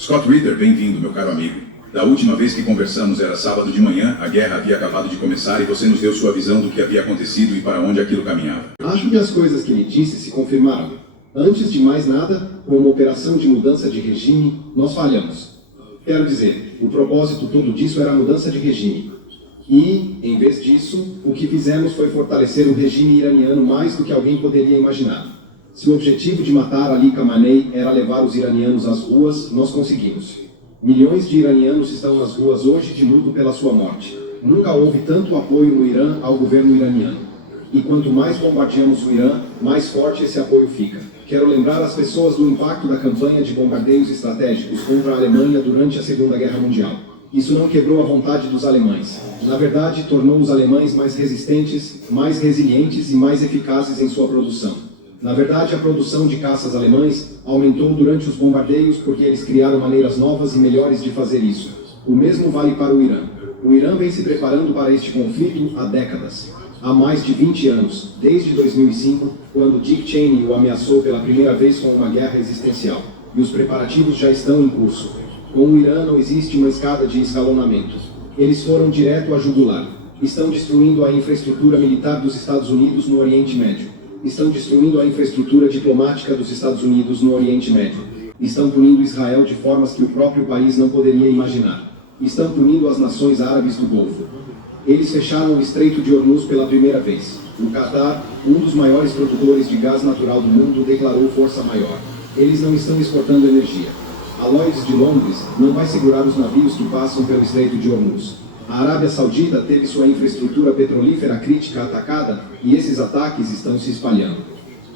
Scott Ritter, bem-vindo, meu caro amigo. Da última vez que conversamos era sábado de manhã, a guerra havia acabado de começar e você nos deu sua visão do que havia acontecido e para onde aquilo caminhava. Acho que as coisas que me disse se confirmaram. Antes de mais nada, com uma operação de mudança de regime, nós falhamos. Quero dizer, o propósito todo disso era a mudança de regime. E, em vez disso, o que fizemos foi fortalecer o regime iraniano mais do que alguém poderia imaginar. Se o objetivo de matar Ali Khamenei era levar os iranianos às ruas, nós conseguimos. Milhões de iranianos estão nas ruas hoje de luto pela sua morte. Nunca houve tanto apoio no Irã ao governo iraniano. E quanto mais bombardeamos o Irã, mais forte esse apoio fica. Quero lembrar as pessoas do impacto da campanha de bombardeios estratégicos contra a Alemanha durante a Segunda Guerra Mundial. Isso não quebrou a vontade dos alemães. Na verdade, tornou os alemães mais resistentes, mais resilientes e mais eficazes em sua produção. Na verdade, a produção de caças alemães aumentou durante os bombardeios porque eles criaram maneiras novas e melhores de fazer isso. O mesmo vale para o Irã. O Irã vem se preparando para este conflito há décadas. Há mais de 20 anos, desde 2005, quando Dick Cheney o ameaçou pela primeira vez com uma guerra existencial. E os preparativos já estão em curso. Com o Irã não existe uma escada de escalonamento. Eles foram direto à jugular. Estão destruindo a infraestrutura militar dos Estados Unidos no Oriente Médio. Estão destruindo a infraestrutura diplomática dos Estados Unidos no Oriente Médio. Estão punindo Israel de formas que o próprio país não poderia imaginar. Estão punindo as nações árabes do Golfo. Eles fecharam o Estreito de Hormuz pela primeira vez. O Catar, um dos maiores produtores de gás natural do mundo, declarou força maior. Eles não estão exportando energia. A Lloyd's de Londres não vai segurar os navios que passam pelo Estreito de Hormuz. A Arábia Saudita teve sua infraestrutura petrolífera crítica atacada e esses ataques estão se espalhando.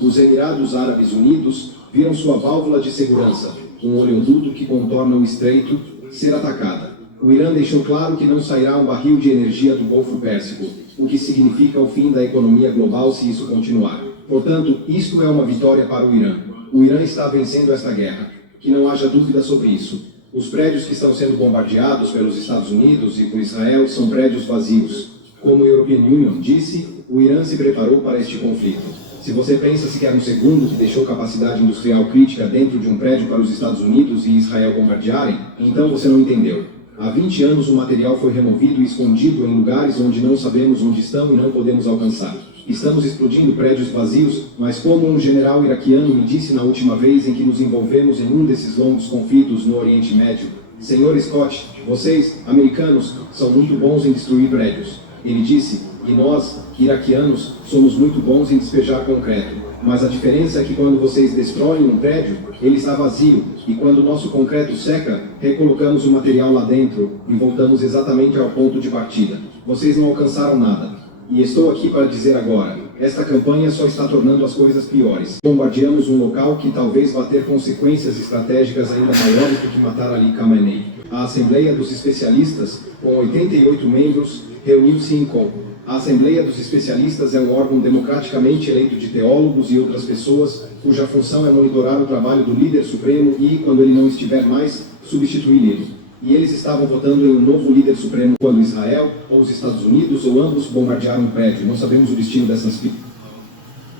Os Emirados Árabes Unidos viram sua válvula de segurança, um oleoduto que contorna o estreito, ser atacada. O Irã deixou claro que não sairá um barril de energia do Golfo Pérsico, o que significa o fim da economia global se isso continuar. Portanto, isto é uma vitória para o Irã. O Irã está vencendo esta guerra. Que não haja dúvida sobre isso. Os prédios que estão sendo bombardeados pelos Estados Unidos e por Israel são prédios vazios. Como a European Union disse, o Irã se preparou para este conflito. Se você pensa sequer um segundo que deixou capacidade industrial crítica dentro de um prédio para os Estados Unidos e Israel bombardearem, então você não entendeu. Há 20 anos o material foi removido e escondido em lugares onde não sabemos onde estão e não podemos alcançar. Estamos explodindo prédios vazios, mas como um general iraquiano me disse na última vez em que nos envolvemos em um desses longos conflitos no Oriente Médio, Senhor Scott, vocês, americanos, são muito bons em destruir prédios. Ele disse, e nós, iraquianos, somos muito bons em despejar concreto. Mas a diferença é que quando vocês destroem um prédio, ele está vazio, e quando o nosso concreto seca, recolocamos o material lá dentro e voltamos exatamente ao ponto de partida. Vocês não alcançaram nada. E estou aqui para dizer agora, esta campanha só está tornando as coisas piores. Bombardeamos um local que talvez vá ter consequências estratégicas ainda maiores do que matar Ali Khamenei. A Assembleia dos Especialistas, com 88 membros, reuniu-se em Qom. A Assembleia dos Especialistas é um órgão democraticamente eleito de teólogos e outras pessoas, cuja função é monitorar o trabalho do líder supremo e, quando ele não estiver mais, substituir ele. E eles estavam votando em um novo líder supremo quando Israel, ou os Estados Unidos, ou ambos bombardearam um prédio. Não sabemos o destino dessas vidas.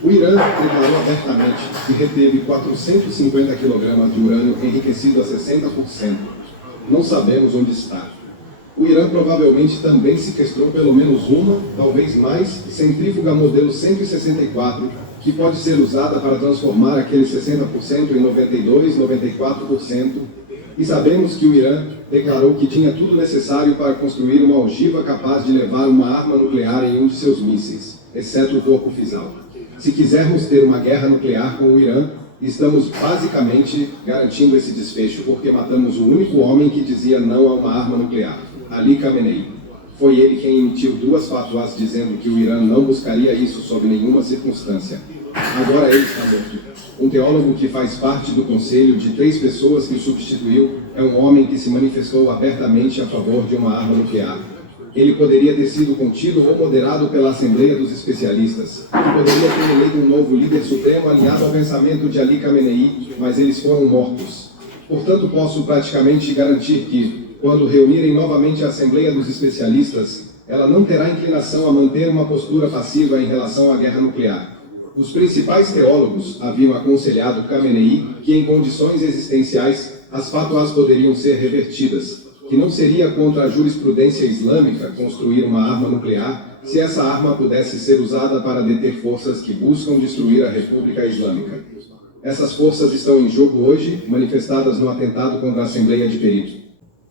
O Irã declarou abertamente que reteve 450 kg de urânio enriquecido a 60%. Não sabemos onde está. O Irã provavelmente também sequestrou pelo menos uma, talvez mais, centrífuga modelo 164, que pode ser usada para transformar aquele 60% em 92%, 94%. E sabemos que o Irã declarou que tinha tudo necessário para construir uma ogiva capaz de levar uma arma nuclear em um de seus mísseis, exceto o corpo fissal. Se quisermos ter uma guerra nuclear com o Irã, estamos basicamente garantindo esse desfecho porque matamos o único homem que dizia não a uma arma nuclear, Ali Khamenei. Foi ele quem emitiu 2 fatwas dizendo que o Irã não buscaria isso sob nenhuma circunstância. Agora ele está morto. Um teólogo que faz parte do conselho de 3 pessoas que o substituiu é um homem que se manifestou abertamente a favor de uma arma nuclear. Ele poderia ter sido contido ou moderado pela Assembleia dos Especialistas, que poderia ter eleito um novo líder supremo alinhado ao pensamento de Ali Khamenei, mas eles foram mortos. Portanto, posso praticamente garantir que, quando reunirem novamente a Assembleia dos Especialistas, ela não terá inclinação a manter uma postura passiva em relação à guerra nuclear. Os principais teólogos haviam aconselhado Khamenei que, em condições existenciais, as fatuás poderiam ser revertidas, que não seria contra a jurisprudência islâmica construir uma arma nuclear se essa arma pudesse ser usada para deter forças que buscam destruir a República Islâmica. Essas forças estão em jogo hoje, manifestadas no atentado contra a Assembleia de Peritos.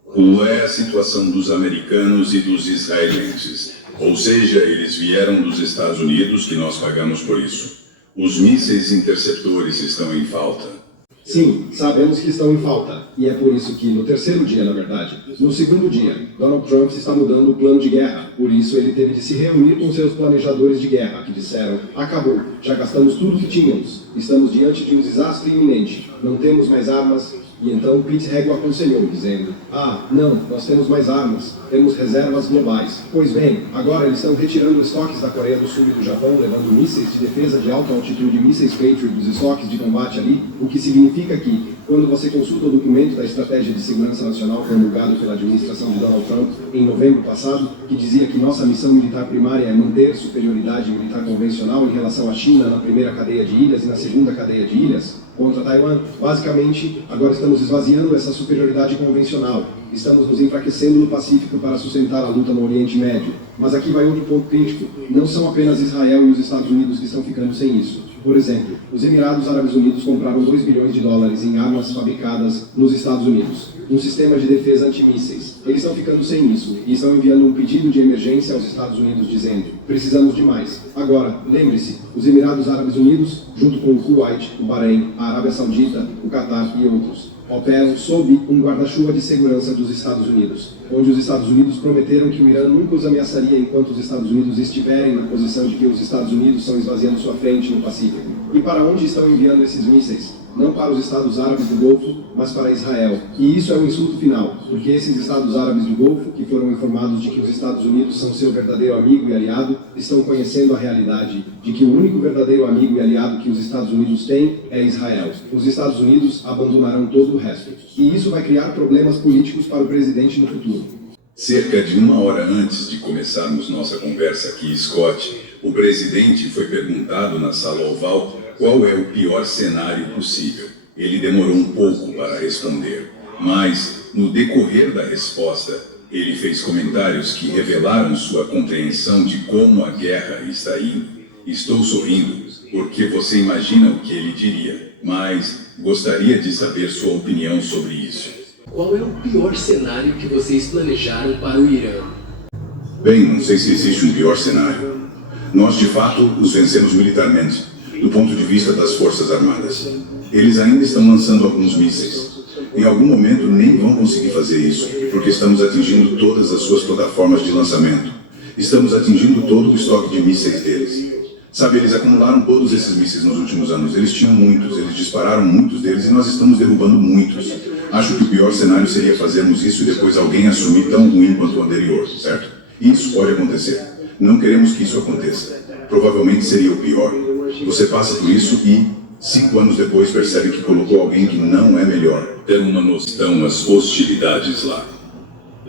Qual é a situação dos americanos e dos israelenses? Ou seja, eles vieram dos Estados Unidos, que nós pagamos por isso. Os mísseis interceptores estão em falta. Sim, sabemos que estão em falta. E é por isso que, no terceiro dia, na verdade, no segundo dia, Donald Trump está mudando o plano de guerra. Por isso, ele teve de se reunir com seus planejadores de guerra, que disseram: acabou, já gastamos tudo que tínhamos. Estamos diante de um desastre iminente. Não temos mais armas. E então Pete Hegseth aconselhou, dizendo: não, nós temos mais armas, temos reservas globais. Pois bem, agora eles estão retirando estoques da Coreia do Sul e do Japão, levando mísseis de defesa de alta altitude, mísseis Patriot dos estoques de combate ali, o que significa que, quando você consulta o documento da Estratégia de Segurança Nacional promulgado pela administração de Donald Trump em novembro passado, que dizia que nossa missão militar primária é manter superioridade militar convencional em relação à China na primeira cadeia de ilhas e na segunda cadeia de ilhas, contra Taiwan, basicamente, agora estamos esvaziando essa superioridade convencional. Estamos nos enfraquecendo no Pacífico para sustentar a luta no Oriente Médio. Mas aqui vai outro ponto crítico. Não são apenas Israel e os Estados Unidos que estão ficando sem isso. Por exemplo, os Emirados Árabes Unidos compraram 2 bilhões de dólares em armas fabricadas nos Estados Unidos. Um sistema de defesa antimísseis. Eles estão ficando sem isso e estão enviando um pedido de emergência aos Estados Unidos dizendo: precisamos de mais. Agora, lembre-se, os Emirados Árabes Unidos, junto com o Kuwait, o Bahrein, a Arábia Saudita, o Catar e outros, operam sob um guarda-chuva de segurança dos Estados Unidos, onde os Estados Unidos prometeram que o Irã nunca os ameaçaria enquanto os Estados Unidos estiverem na posição de que os Estados Unidos estão esvaziando sua frente no Pacífico. E para onde estão enviando esses mísseis? Não para os Estados Árabes do Golfo, mas para Israel. E isso é um insulto final, porque esses Estados Árabes do Golfo, que foram informados de que os Estados Unidos são seu verdadeiro amigo e aliado, estão conhecendo a realidade de que o único verdadeiro amigo e aliado que os Estados Unidos têm é Israel. Os Estados Unidos abandonarão todo o resto. E isso vai criar problemas políticos para o presidente no futuro. Cerca de 1 hora antes de começarmos nossa conversa aqui, Scott, o presidente foi perguntado na sala oval qual é o pior cenário possível. Ele demorou um pouco para responder, mas, no decorrer da resposta, ele fez comentários que revelaram sua compreensão de como a guerra está indo. Estou sorrindo, porque você imagina o que ele diria, mas gostaria de saber sua opinião sobre isso. Qual é o pior cenário que vocês planejaram para o Irã? Bem, não sei se existe um pior cenário. Nós, de fato, os vencemos militarmente, do ponto de vista das Forças Armadas. Eles ainda estão lançando alguns mísseis. Em algum momento nem vão conseguir fazer isso, porque estamos atingindo todas as suas plataformas de lançamento. Estamos atingindo todo o estoque de mísseis deles. Sabe, eles acumularam todos esses mísseis nos últimos anos. Eles tinham muitos, eles dispararam muitos deles e nós estamos derrubando muitos. Acho que o pior cenário seria fazermos isso e depois alguém assumir tão ruim quanto o anterior, certo? Isso pode acontecer. Não queremos que isso aconteça. Provavelmente seria o pior. Você passa por isso e, 5 anos depois, percebe que colocou alguém que não é melhor. Ter uma noção as hostilidades lá.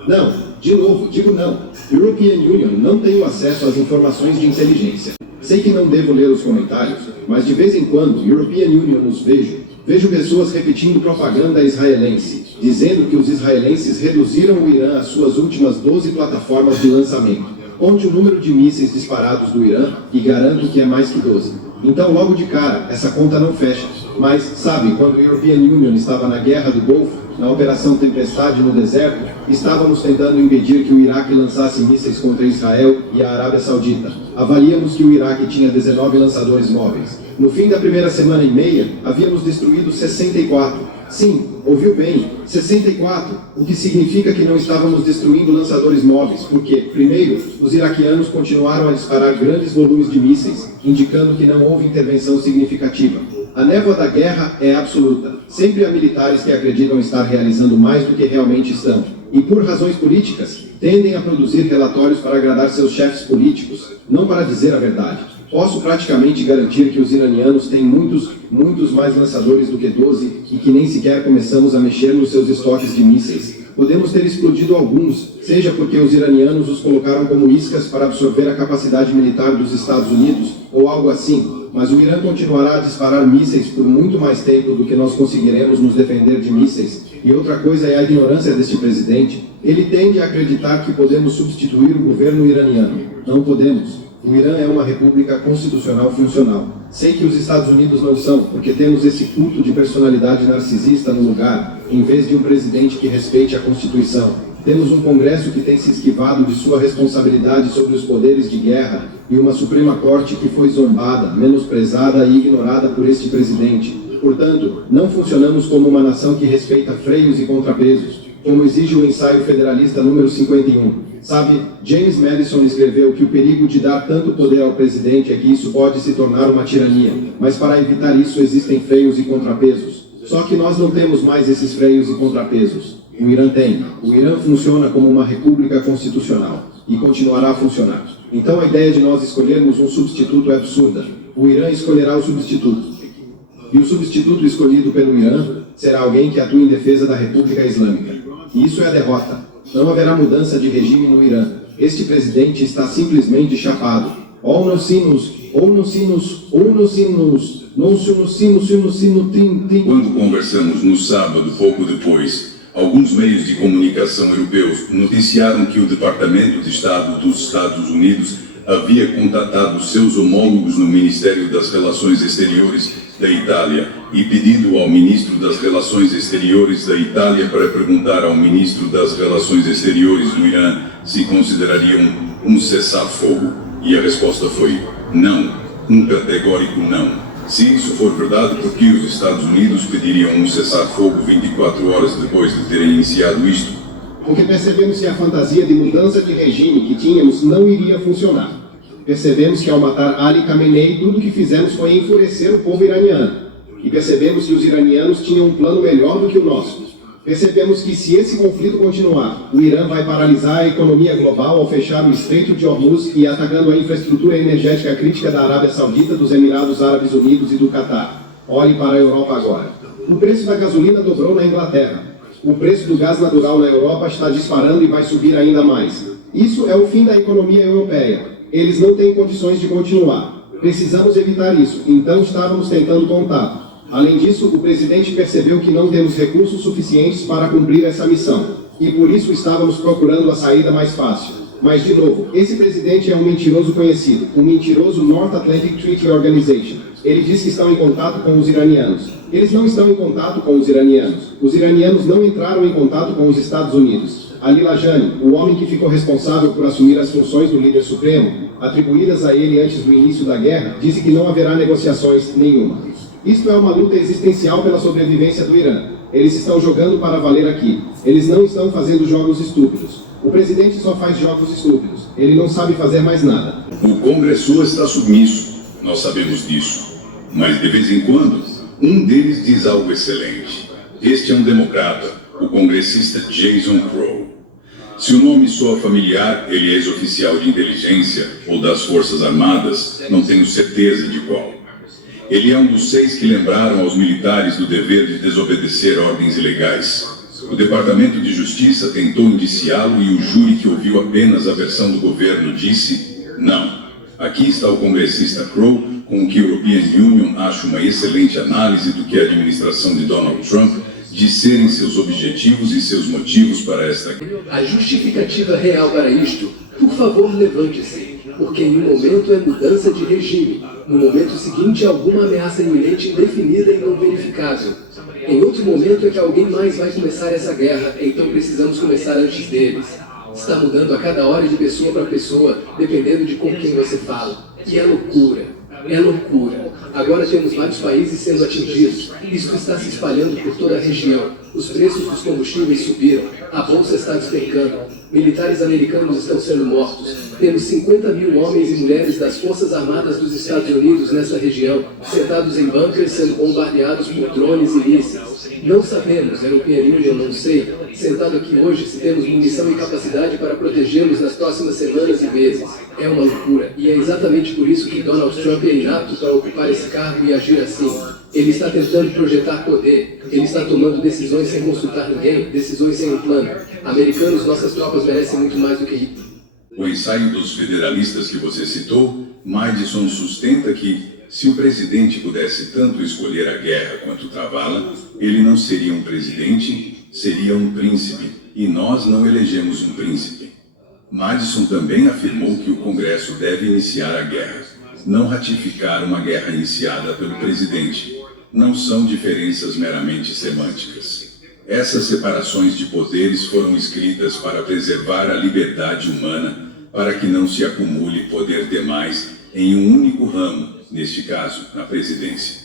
Não, de novo, digo não. European Union não tem acesso às informações de inteligência. Sei que não devo ler os comentários, mas de vez em quando, European Union nos vejo pessoas repetindo propaganda israelense, dizendo que os israelenses reduziram o Irã às suas últimas 12 plataformas de lançamento. Conte o número de mísseis disparados do Irã e garanto que é mais que 12. Então, logo de cara, essa conta não fecha. Mas, sabe, quando a European Union estava na Guerra do Golfo, na Operação Tempestade no deserto, estávamos tentando impedir que o Iraque lançasse mísseis contra Israel e a Arábia Saudita. Avaliamos que o Iraque tinha 19 lançadores móveis. No fim da primeira semana e meia, havíamos destruído 64. Sim, ouviu bem, 64, o que significa que não estávamos destruindo lançadores móveis, porque, primeiro, os iraquianos continuaram a disparar grandes volumes de mísseis, indicando que não houve intervenção significativa. A névoa da guerra é absoluta. Sempre há militares que acreditam estar realizando mais do que realmente estão. E por razões políticas, tendem a produzir relatórios para agradar seus chefes políticos, não para dizer a verdade. Posso praticamente garantir que os iranianos têm muitos mais lançadores do que 12 e que nem sequer começamos a mexer nos seus estoques de mísseis. Podemos ter explodido alguns, seja porque os iranianos os colocaram como iscas para absorver a capacidade militar dos Estados Unidos, ou algo assim, mas o Irã continuará a disparar mísseis por muito mais tempo do que nós conseguiremos nos defender de mísseis. E outra coisa é a ignorância deste presidente. Ele tende a acreditar que podemos substituir o governo iraniano. Não podemos. O Irã é uma república constitucional funcional. Sei que os Estados Unidos não são, porque temos esse culto de personalidade narcisista no lugar, em vez de um presidente que respeite a Constituição. Temos um Congresso que tem se esquivado de sua responsabilidade sobre os poderes de guerra e uma Suprema Corte que foi zombada, menosprezada e ignorada por este presidente. Portanto, não funcionamos como uma nação que respeita freios e contrapesos, como exige o ensaio federalista número 51. Sabe, James Madison escreveu que o perigo de dar tanto poder ao presidente é que isso pode se tornar uma tirania, mas para evitar isso existem freios e contrapesos. Só que nós não temos mais esses freios e contrapesos. O Irã tem. O Irã funciona como uma república constitucional e continuará a funcionar. Então a ideia de nós escolhermos um substituto é absurda. O Irã escolherá o substituto. E o substituto escolhido pelo Irã será alguém que atue em defesa da República Islâmica. E isso é a derrota. Não haverá mudança de regime no Irã. Este presidente está simplesmente chapado. Ou nos sinos, Quando conversamos no sábado, pouco depois, alguns meios de comunicação europeus noticiaram que o Departamento de Estado dos Estados Unidos havia contatado seus homólogos no Ministério das Relações Exteriores da Itália e pedido ao Ministro das Relações Exteriores da Itália para perguntar ao Ministro das Relações Exteriores do Irã se considerariam um cessar-fogo. E a resposta foi não, um categórico não. Se isso for verdade, por que os Estados Unidos pediriam um cessar-fogo 24 horas depois de terem iniciado isto? Porque percebemos que a fantasia de mudança de regime que tínhamos não iria funcionar. Percebemos que ao matar Ali Khamenei, tudo que fizemos foi enfurecer o povo iraniano. E percebemos que os iranianos tinham um plano melhor do que o nosso. Percebemos que se esse conflito continuar, o Irã vai paralisar a economia global ao fechar o Estreito de Hormuz e atacando a infraestrutura energética crítica da Arábia Saudita, dos Emirados Árabes Unidos e do Catar. Olhe para a Europa agora. O preço da gasolina dobrou na Inglaterra. O preço do gás natural na Europa está disparando e vai subir ainda mais. Isso é o fim da economia europeia. Eles não têm condições de continuar. Precisamos evitar isso, então estávamos tentando contato. Além disso, o presidente percebeu que não temos recursos suficientes para cumprir essa missão. E por isso estávamos procurando a saída mais fácil. Mas, de novo, esse presidente é um mentiroso conhecido, um mentiroso North Atlantic Treaty Organization. Ele diz que estão em contato com os iranianos. Eles não estão em contato com os iranianos. Os iranianos não entraram em contato com os Estados Unidos. Ali Lajani, o homem que ficou responsável por assumir as funções do líder supremo, atribuídas a ele antes do início da guerra, disse que não haverá negociações nenhuma. Isto é uma luta existencial pela sobrevivência do Irã. Eles estão jogando para valer aqui. Eles não estão fazendo jogos estúpidos. O presidente só faz jogos estúpidos. Ele não sabe fazer mais nada. O Congresso está submisso. Nós sabemos disso. Mas de vez em quando, um deles diz algo excelente. Este é um democrata, o congressista Jason Crow. Se o nome soa familiar, ele é ex-oficial de inteligência ou das Forças Armadas, não tenho certeza de qual. Ele é um dos 6 que lembraram aos militares do dever de desobedecer ordens ilegais. O Departamento de Justiça tentou indiciá-lo e o júri, que ouviu apenas a versão do governo, disse não. Aqui está o congressista Crow, com o que o European Union acha uma excelente análise do que a administração de Donald Trump de serem seus objetivos e seus motivos para esta guerra. A justificativa real para isto, por favor, levante-se, porque em um momento é mudança de regime, no momento seguinte é alguma ameaça iminente, indefinida e não verificável. Em outro momento é que alguém mais vai começar essa guerra, então precisamos começar antes deles. Está mudando a cada hora de pessoa para pessoa, dependendo de com quem você fala. E é loucura. É loucura. Agora temos vários países sendo atingidos. Isto está se espalhando por toda a região. Os preços dos combustíveis subiram. A bolsa está despencando. Militares americanos estão sendo mortos. Temos 50 mil homens e mulheres das Forças Armadas dos Estados Unidos nessa região, sentados em bunkers sendo bombardeados por drones e mísseis. Não sabemos, European Union não sei, sentado aqui hoje se temos munição e capacidade para protegê-los nas próximas semanas e meses. É uma loucura, e é exatamente por isso que Donald Trump é inapto para ocupar esse cargo e agir assim. Ele está tentando projetar poder, ele está tomando decisões sem consultar ninguém, decisões sem um plano. Americanos, nossas tropas merecem muito mais do que isso. O ensaio dos federalistas que você citou, Madison sustenta que, se o presidente pudesse tanto escolher a guerra quanto travá-la, ele não seria um presidente, seria um príncipe, e nós não elegemos um príncipe. Madison também afirmou que o Congresso deve iniciar a guerra, não ratificar uma guerra iniciada pelo presidente. Não são diferenças meramente semânticas. Essas separações de poderes foram escritas para preservar a liberdade humana, para que não se acumule poder demais em um único ramo, neste caso, na presidência.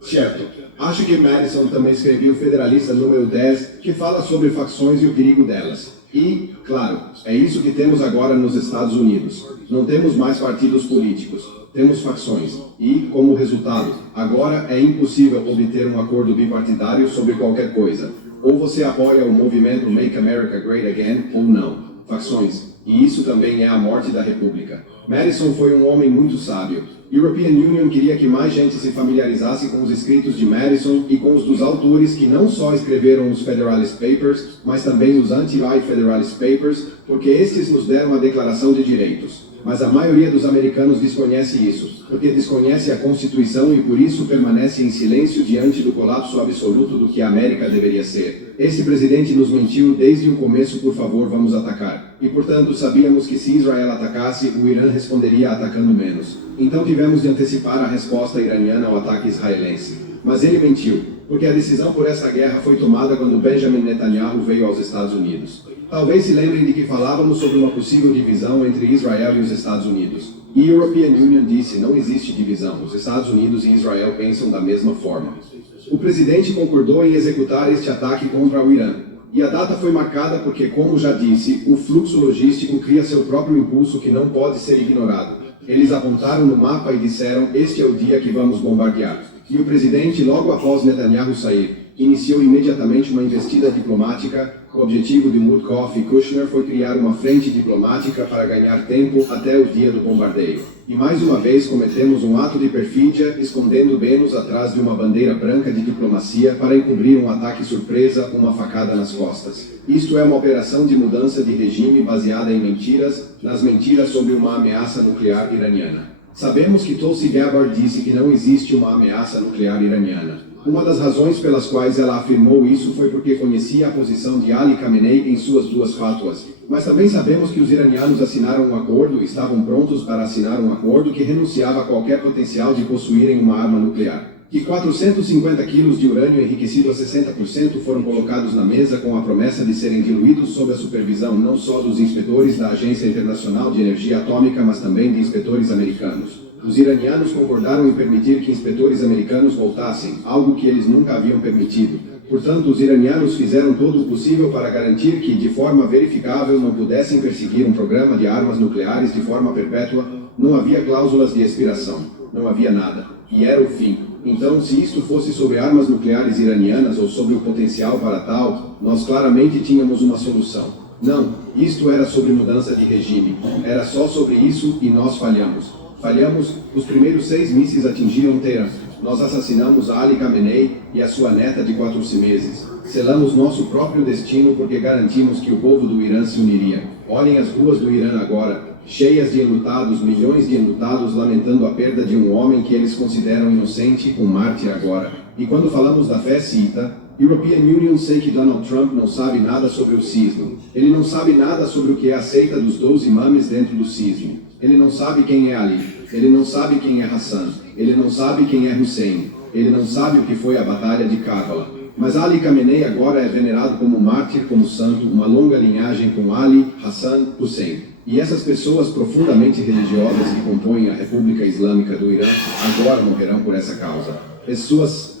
Certo. Acho que Madison também escreveu o Federalista número 10, que fala sobre facções e o perigo delas. E, claro, é isso que temos agora nos Estados Unidos. Não temos mais partidos políticos, temos facções. E, como resultado, agora é impossível obter um acordo bipartidário sobre qualquer coisa. Ou você apoia o movimento Make America Great Again, ou não. Facções. E isso também é a morte da República. Madison foi um homem muito sábio. European Union queria que mais gente se familiarizasse com os escritos de Madison e com os dos autores que não só escreveram os Federalist Papers, mas também os Anti-Federalist Papers, porque estes nos deram a Declaração de Direitos. Mas a maioria dos americanos desconhece isso, porque desconhece a Constituição e por isso permanece em silêncio diante do colapso absoluto do que a América deveria ser. Este presidente nos mentiu desde o começo, por favor, vamos atacar. E portanto sabíamos que se Israel atacasse, o Irã responderia atacando menos. Então tivemos de antecipar a resposta iraniana ao ataque israelense. Mas ele mentiu, porque a decisão por essa guerra foi tomada quando Benjamin Netanyahu veio aos Estados Unidos. Talvez se lembrem de que falávamos sobre uma possível divisão entre Israel e os Estados Unidos. E European Union disse, não existe divisão, os Estados Unidos e Israel pensam da mesma forma. O presidente concordou em executar este ataque contra o Irã. E a data foi marcada porque, como já disse, o fluxo logístico cria seu próprio impulso que não pode ser ignorado. Eles apontaram no mapa e disseram, este é o dia que vamos bombardear. E o presidente, logo após Netanyahu sair, iniciou imediatamente uma investida diplomática. O objetivo de Woodcock e Kushner foi criar uma frente diplomática para ganhar tempo até o dia do bombardeio. E mais uma vez cometemos um ato de perfídia, escondendo Benos atrás de uma bandeira branca de diplomacia para encobrir um ataque surpresa, uma facada nas costas. Isto é uma operação de mudança de regime baseada em mentiras, nas mentiras sobre uma ameaça nuclear iraniana. Sabemos que Tulsi Gabbard disse que não existe uma ameaça nuclear iraniana. Uma das razões pelas quais ela afirmou isso foi porque conhecia a posição de Ali Khamenei em suas duas fatuas. Mas também sabemos que os iranianos assinaram um acordo, estavam prontos para assinar um acordo que renunciava a qualquer potencial de possuírem uma arma nuclear. Que 450 quilos de urânio enriquecido a 60% foram colocados na mesa com a promessa de serem diluídos sob a supervisão não só dos inspetores da Agência Internacional de Energia Atômica, mas também de inspetores americanos. Os iranianos concordaram em permitir que inspetores americanos voltassem, algo que eles nunca haviam permitido. Portanto, os iranianos fizeram todo o possível para garantir que, de forma verificável, não pudessem perseguir um programa de armas nucleares de forma perpétua. Não havia cláusulas de expiração, não havia nada. E era o fim. Então, se isto fosse sobre armas nucleares iranianas ou sobre o potencial para tal, nós claramente tínhamos uma solução. Não, isto era sobre mudança de regime. Era só sobre isso e nós falhamos. Falhamos, os primeiros 6 mísseis atingiram Teherã. Nós assassinamos Ali Khamenei e a sua neta de 4 meses. Selamos nosso próprio destino porque garantimos que o povo do Irã se uniria. Olhem as ruas do Irã agora, cheias de enlutados, milhões de enlutados lamentando a perda de um homem que eles consideram inocente, um mártir agora. E quando falamos da fé xiita, European Union sei que Donald Trump não sabe nada sobre o cisma. Ele não sabe nada sobre o que é a seita dos 12 imames dentro do cisma. Ele não sabe quem é Ali. Ele não sabe quem é Hassan. Ele não sabe quem é Hussein. Ele não sabe o que foi a Batalha de Karbala. Mas Ali Khamenei agora é venerado como mártir, como santo, uma longa linhagem com Ali, Hassan, Hussein. E essas pessoas profundamente religiosas que compõem a República Islâmica do Irã agora morrerão por essa causa. Pessoas...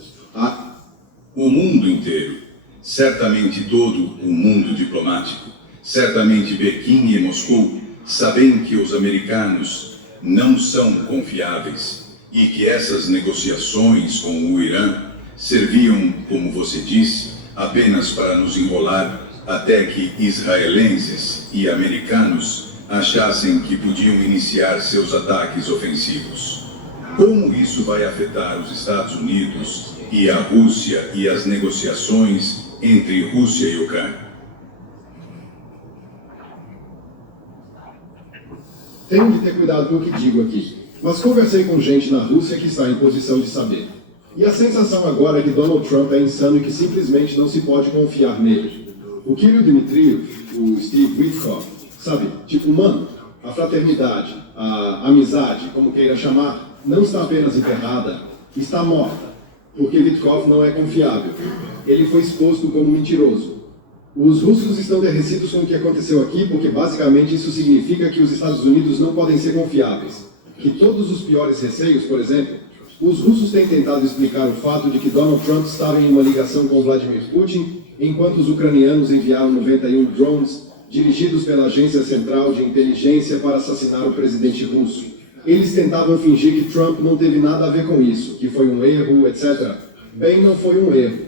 O mundo inteiro, certamente todo o mundo diplomático, certamente Pequim e Moscou, sabem que os americanos não são confiáveis e que essas negociações com o Irã serviam, como você disse, apenas para nos enrolar até que israelenses e americanos achassem que podiam iniciar seus ataques ofensivos. Como isso vai afetar os Estados Unidos e a Rússia e as negociações entre Rússia e Ucrânia? Tenho de ter cuidado com o que digo aqui, mas conversei com gente na Rússia que está em posição de saber. E a sensação agora é que Donald Trump é insano e que simplesmente não se pode confiar nele. O Kirill Dmitriev, o Steve Witkoff, sabe, tipo, mano, a fraternidade, a amizade, como queira chamar, não está apenas enterrada, está morta, porque Witkoff não é confiável. Ele foi exposto como mentiroso. Os russos estão derretidos com o que aconteceu aqui, porque basicamente isso significa que os Estados Unidos não podem ser confiáveis. Que todos os piores receios, por exemplo, os russos têm tentado explicar o fato de que Donald Trump estava em uma ligação com Vladimir Putin, enquanto os ucranianos enviaram 91 drones dirigidos pela Agência Central de Inteligência para assassinar o presidente russo. Eles tentavam fingir que Trump não teve nada a ver com isso, que foi um erro, etc. Bem, não foi um erro.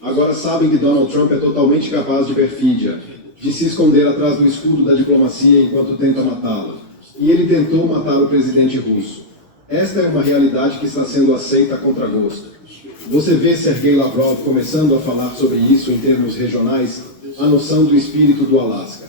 Agora sabem que Donald Trump é totalmente capaz de perfídia, de se esconder atrás do escudo da diplomacia enquanto tenta matá-lo. E ele tentou matar o presidente russo. Esta é uma realidade que está sendo aceita a contragosto. Você vê Sergei Lavrov começando a falar sobre isso em termos regionais, a noção do espírito do Alasca.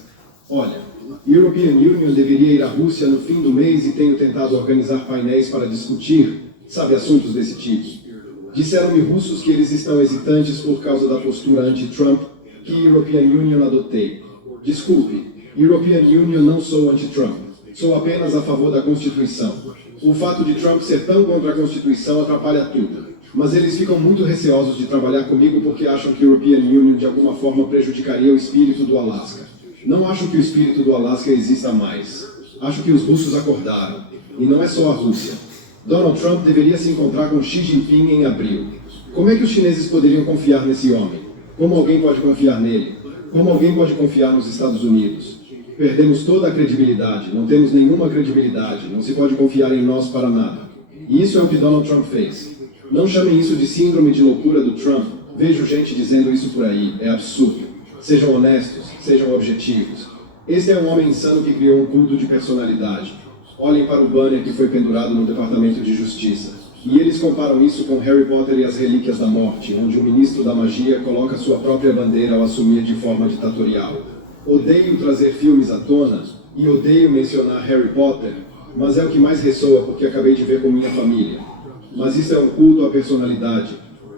Olha, European Union deveria ir à Rússia no fim do mês e tenho tentado organizar painéis para discutir, sabe, assuntos desse tipo. Disseram-me russos que eles estão hesitantes por causa da postura anti-Trump que European Union adotei. Desculpe, European Union não sou anti-Trump. Sou apenas a favor da Constituição. O fato de Trump ser tão contra a Constituição atrapalha tudo. Mas eles ficam muito receosos de trabalhar comigo porque acham que European Union de alguma forma prejudicaria o espírito do Alasca. Não acho que o espírito do Alasca exista mais. Acho que os russos acordaram. E não é só a Rússia. Donald Trump deveria se encontrar com Xi Jinping em abril. Como é que os chineses poderiam confiar nesse homem? Como alguém pode confiar nele? Como alguém pode confiar nos Estados Unidos? Perdemos toda a credibilidade, não temos nenhuma credibilidade, não se pode confiar em nós para nada. E isso é o que Donald Trump fez. Não chamem isso de síndrome de loucura do Trump. Vejo gente dizendo isso por aí, é absurdo. Sejam honestos, sejam objetivos. Esse é um homem insano que criou um culto de personalidade. Olhem para o banner que foi pendurado no Departamento de Justiça. E eles comparam isso com Harry Potter e as Relíquias da Morte, onde o ministro da magia coloca sua própria bandeira ao assumir de forma ditatorial. Odeio trazer filmes à tona e odeio mencionar Harry Potter, mas é o que mais ressoa porque acabei de ver com minha família. Mas isso é um culto à personalidade.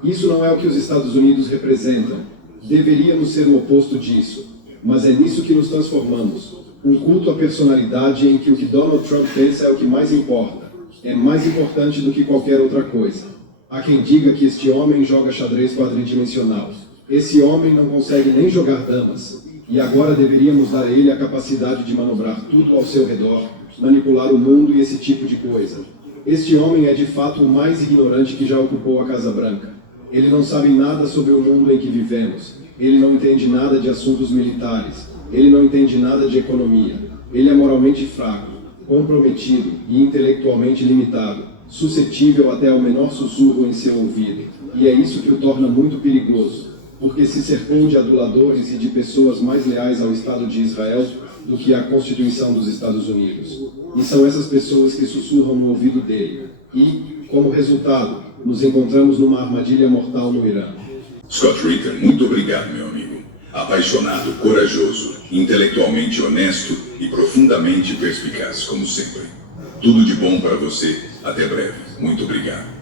Isso não é o que os Estados Unidos representam. Deveríamos ser o oposto disso. Mas é nisso que nos transformamos. Um culto à personalidade em que o que Donald Trump pensa é o que mais importa. É mais importante do que qualquer outra coisa. Há quem diga que este homem joga xadrez quadridimensional. Esse homem não consegue nem jogar damas. E agora deveríamos dar a ele a capacidade de manobrar tudo ao seu redor, manipular o mundo e esse tipo de coisa. Este homem é de fato o mais ignorante que já ocupou a Casa Branca. Ele não sabe nada sobre o mundo em que vivemos. Ele não entende nada de assuntos militares. Ele não entende nada de economia. Ele é moralmente fraco, comprometido e intelectualmente limitado, suscetível até ao menor sussurro em seu ouvido. E é isso que o torna muito perigoso, porque se cercou de aduladores e de pessoas mais leais ao Estado de Israel do que à Constituição dos Estados Unidos. E são essas pessoas que sussurram no ouvido dele. E, como resultado, nos encontramos numa armadilha mortal no Irã. Scott Ritter, muito obrigado, meu amigo. Apaixonado, corajoso, intelectualmente honesto e profundamente perspicaz, como sempre. Tudo de bom para você. Até breve. Muito obrigado.